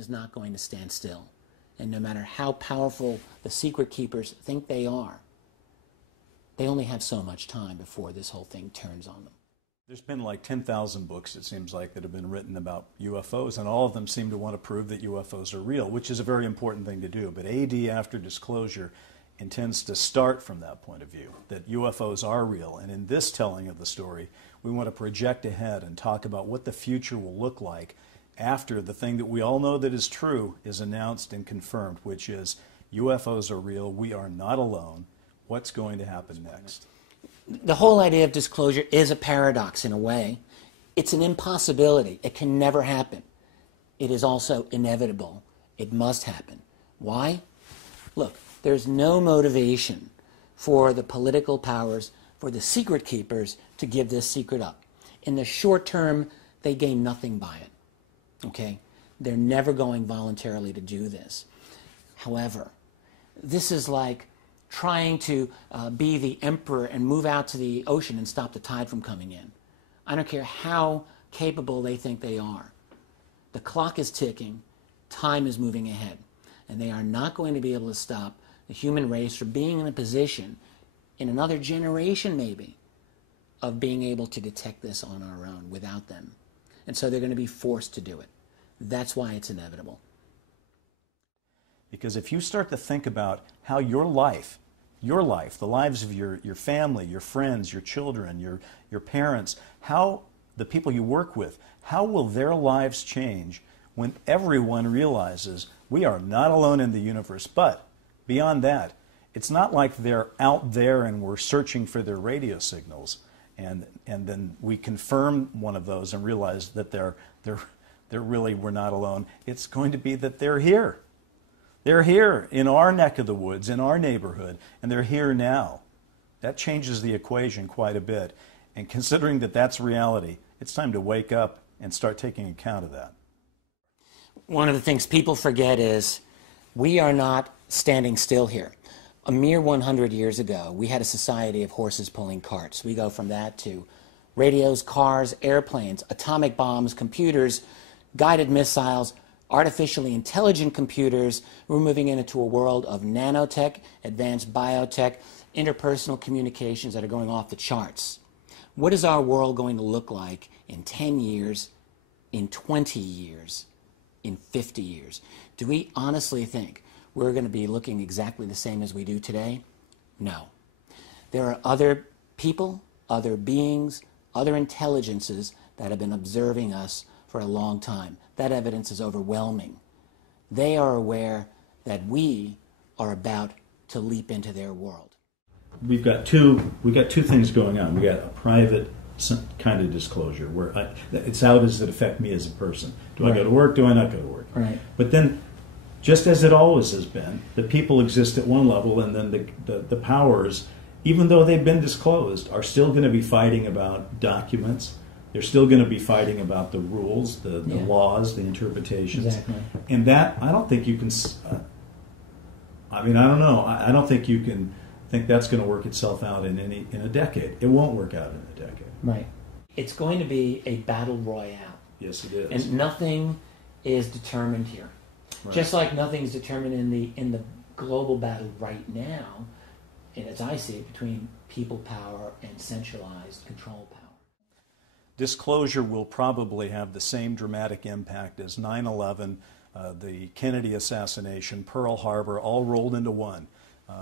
is not going to stand still. And no matter how powerful the secret keepers think they are, they only have so much time before this whole thing turns on them. There's been like 10,000 books, it seems like, that have been written about UFOs, and all of them seem to want to prove that UFOs are real, which is a very important thing to do. But AD, after disclosure, intends to start from that point of view, that UFOs are real. And in this telling of the story, we want to project ahead and talk about what the future will look like after the thing that we all know that is true is announced and confirmed, which is UFOs are real, we are not alone. What's going to happen next? The whole idea of disclosure is a paradox in a way. It's an impossibility. It can never happen. It is also inevitable. It must happen. Why? Look, there's no motivation for the political powers, for the secret keepers, to give this secret up. In the short term, they gain nothing by it. Okay? They're never going voluntarily to do this. However, this is like trying to be the emperor and move out to the ocean and stop the tide from coming in. I don't care how capable they think they are. The clock is ticking, time is moving ahead, and they are not going to be able to stop the human race from being in a position, in another generation maybe, of being able to detect this on our own without them. And so they're going to be forced to do it. That's why it's inevitable. Because if you start to think about how your life, the lives of your family, your friends, your children, your parents, how the people you work with, how will their lives change when everyone realizes we are not alone in the universe? But beyond that, it's not like they're out there and we're searching for their radio signals, and then we confirm one of those and realize that they're really, we're not alone. It's going to be that they're here. They're here in our neck of the woods, in our neighborhood, and they're here now. That changes the equation quite a bit. And considering that that's reality, it's time to wake up and start taking account of that. One of the things people forget is we are not standing still here. A mere 100 years ago, we had a society of horses pulling carts. We go from that to radios, cars, airplanes, atomic bombs, computers, guided missiles, artificially intelligent computers. We're moving into a world of nanotech, advanced biotech, interpersonal communications that are going off the charts. What is our world going to look like in 10 years, in 20 years, in 50 years? Do we honestly think we're going to be looking exactly the same as we do today? No. There are other people, other beings, other intelligences that have been observing us for a long time. That evidence is overwhelming. They are aware that we are about to leap into their world. We've got two things going on. We got a private kind of disclosure where it's how does it affect me as a person? Do I go to work? Do I not go to work? Right. But then, just as it always has been, the people exist at one level, and then the powers, even though they've been disclosed, are still going to be fighting about documents. They're still going to be fighting about the rules, the laws, the interpretations. Exactly. And that, I don't think you can, I don't know. I don't think you can think that's going to work itself out in a decade. It won't work out in a decade. Right. It's going to be a battle royale. Yes, it is. And nothing is determined here. Right. Just like nothing is determined in the global battle right now, and as I see it, between people power and centralized control power. Disclosure will probably have the same dramatic impact as 9/11, the Kennedy assassination, Pearl Harbor, all rolled into one,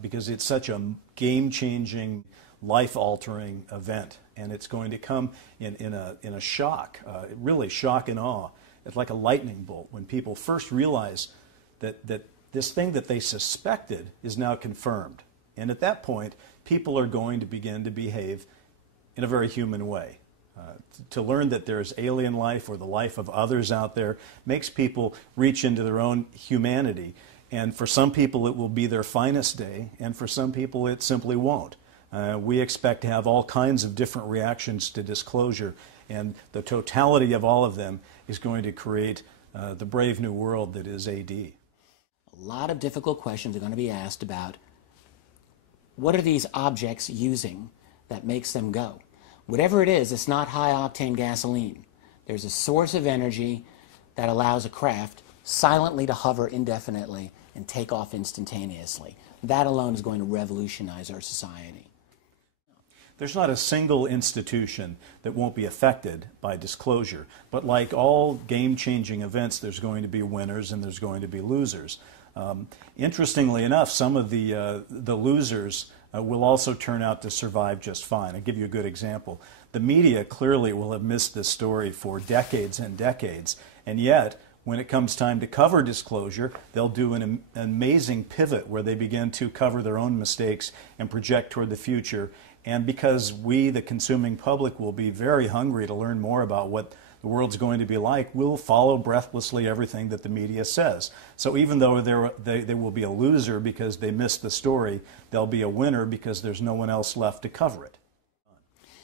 because it's such a game-changing, life-altering event, and it's going to come in a shock, really shock and awe. It's like a lightning bolt when people first realize that this thing that they suspected is now confirmed, and at that point, people are going to begin to behave in a very human way. To learn that there's alien life or the life of others out there makes people reach into their own humanity. And for some people it will be their finest day, and for some people it simply won't. We expect to have all kinds of different reactions to disclosure, and the totality of all of them is going to create the brave new world that is AD. A lot of difficult questions are going to be asked about what are these objects using that makes them go? Whatever it is, it's not high-octane gasoline. There's a source of energy that allows a craft silently to hover indefinitely and take off instantaneously. That alone is going to revolutionize our society. There's not a single institution that won't be affected by disclosure, but like all game-changing events, there's going to be winners and there's going to be losers. Interestingly enough, some of the losers will also turn out to survive just fine. I'll give you a good example. The media clearly will have missed this story for decades and decades, and yet when it comes time to cover disclosure, they'll do an amazing pivot where they begin to cover their own mistakes and project toward the future. And because we, the consuming public, will be very hungry to learn more about what the world's going to be like, we'll follow breathlessly everything that the media says. So even though they will be a loser because they missed the story, they'll be a winner because there's no one else left to cover it.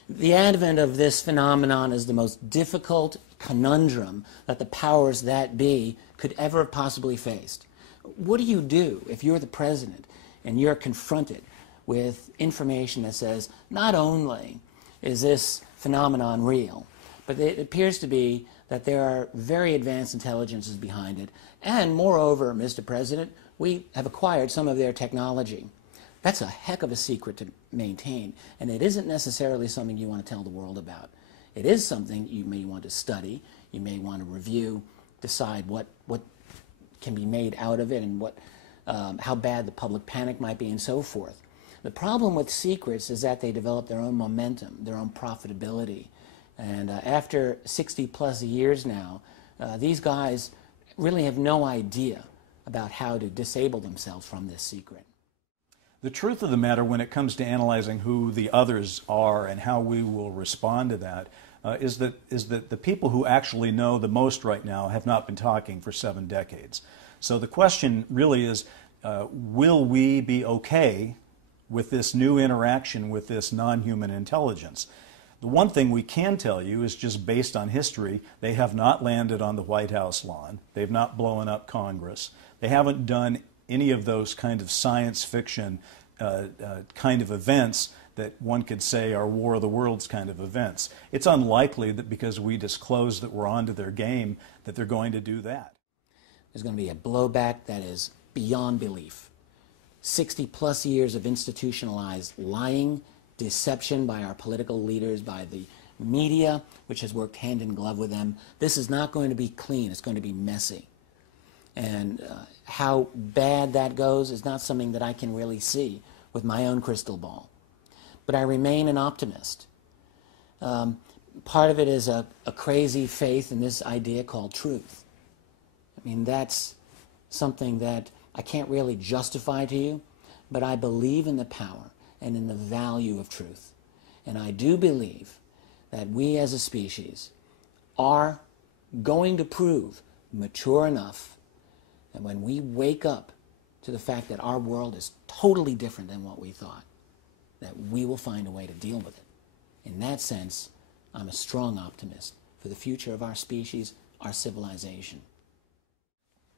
The advent of this phenomenon is the most difficult conundrum that the powers that be could ever have possibly faced. What do you do if you're the president and you're confronted with information that says not only is this phenomenon real, but it appears to be that there are very advanced intelligences behind it, and moreover, Mr. President, we have acquired some of their technology. That's a heck of a secret to maintain, and it isn't necessarily something you want to tell the world about. It is something you may want to study, you may want to review, decide what can be made out of it and how bad the public panic might be and so forth. The problem with secrets is that they develop their own momentum, their own profitability. And after 60 plus years now, these guys really have no idea about how to disable themselves from this secret. The truth of the matter when it comes to analyzing who the others are and how we will respond to that is that the people who actually know the most right now have not been talking for 7 decades. So the question really is, will we be okay with this new interaction with this non-human intelligence? The one thing we can tell you is just based on history, they have not landed on the White House lawn. They've not blown up Congress. They haven't done any of those kind of science fiction kind of events that one could say are War of the Worlds kind of events. It's unlikely that because we disclose that we're onto their game that they're going to do that. There's going to be a blowback that is beyond belief. 60 plus years of institutionalized lying, deception by our political leaders, by the media, which has worked hand in glove with them. This is not going to be clean. It's going to be messy. And how bad that goes is not something that I can really see with my own crystal ball. But I remain an optimist. Part of it is a crazy faith in this idea called truth. I mean, that's something that I can't really justify to you, but I believe in the power and in the value of truth. And I do believe that we as a species are going to prove mature enough that when we wake up to the fact that our world is totally different than what we thought, that we will find a way to deal with it. In that sense, I'm a strong optimist for the future of our species, our civilization.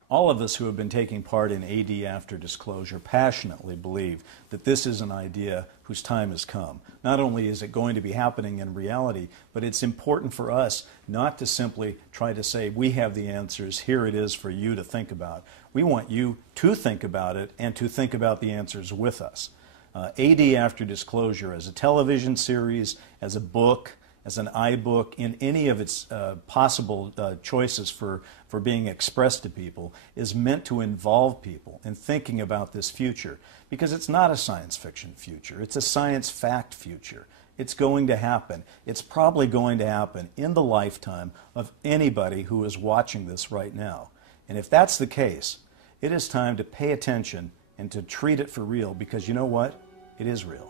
All of us who have been taking part in AD after disclosure passionately believe that this is an idea whose time has come. Not only is it going to be happening in reality, but it's important for us not to simply try to say, we have the answers, here it is for you to think about. We want you to think about it and to think about the answers with us. AD after disclosure as a television series, as a book, as an iBook, in any of its possible choices for being expressed to people, is meant to involve people in thinking about this future. Because it's not a science fiction future, it's a science fact future. It's going to happen. It's probably going to happen in the lifetime of anybody who is watching this right now. And if that's the case, it is time to pay attention and to treat it for real, because you know what? It is real.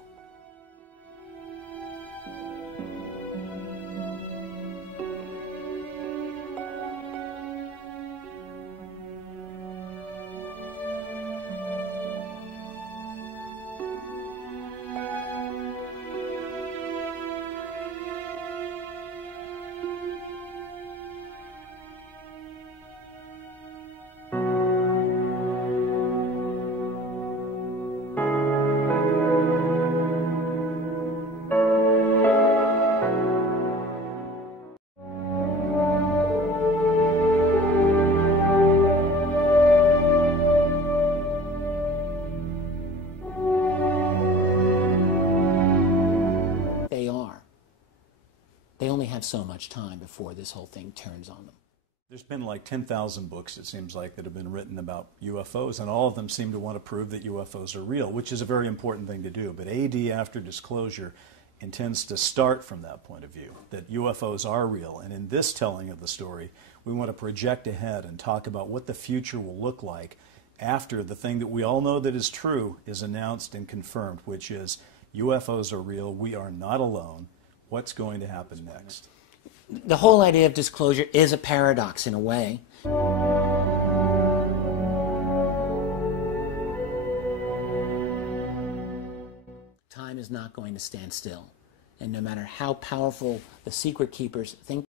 have so much time before this whole thing turns on them. There's been like 10,000 books, it seems like, that have been written about UFOs, and all of them seem to want to prove that UFOs are real, which is a very important thing to do. But AD After Disclosure intends to start from that point of view, that UFOs are real. And in this telling of the story, we want to project ahead and talk about what the future will look like after the thing that we all know that is true is announced and confirmed, which is UFOs are real, we are not alone. What's going to happen next? The whole idea of disclosure is a paradox in a way. Time is not going to stand still. And no matter how powerful the secret keepers think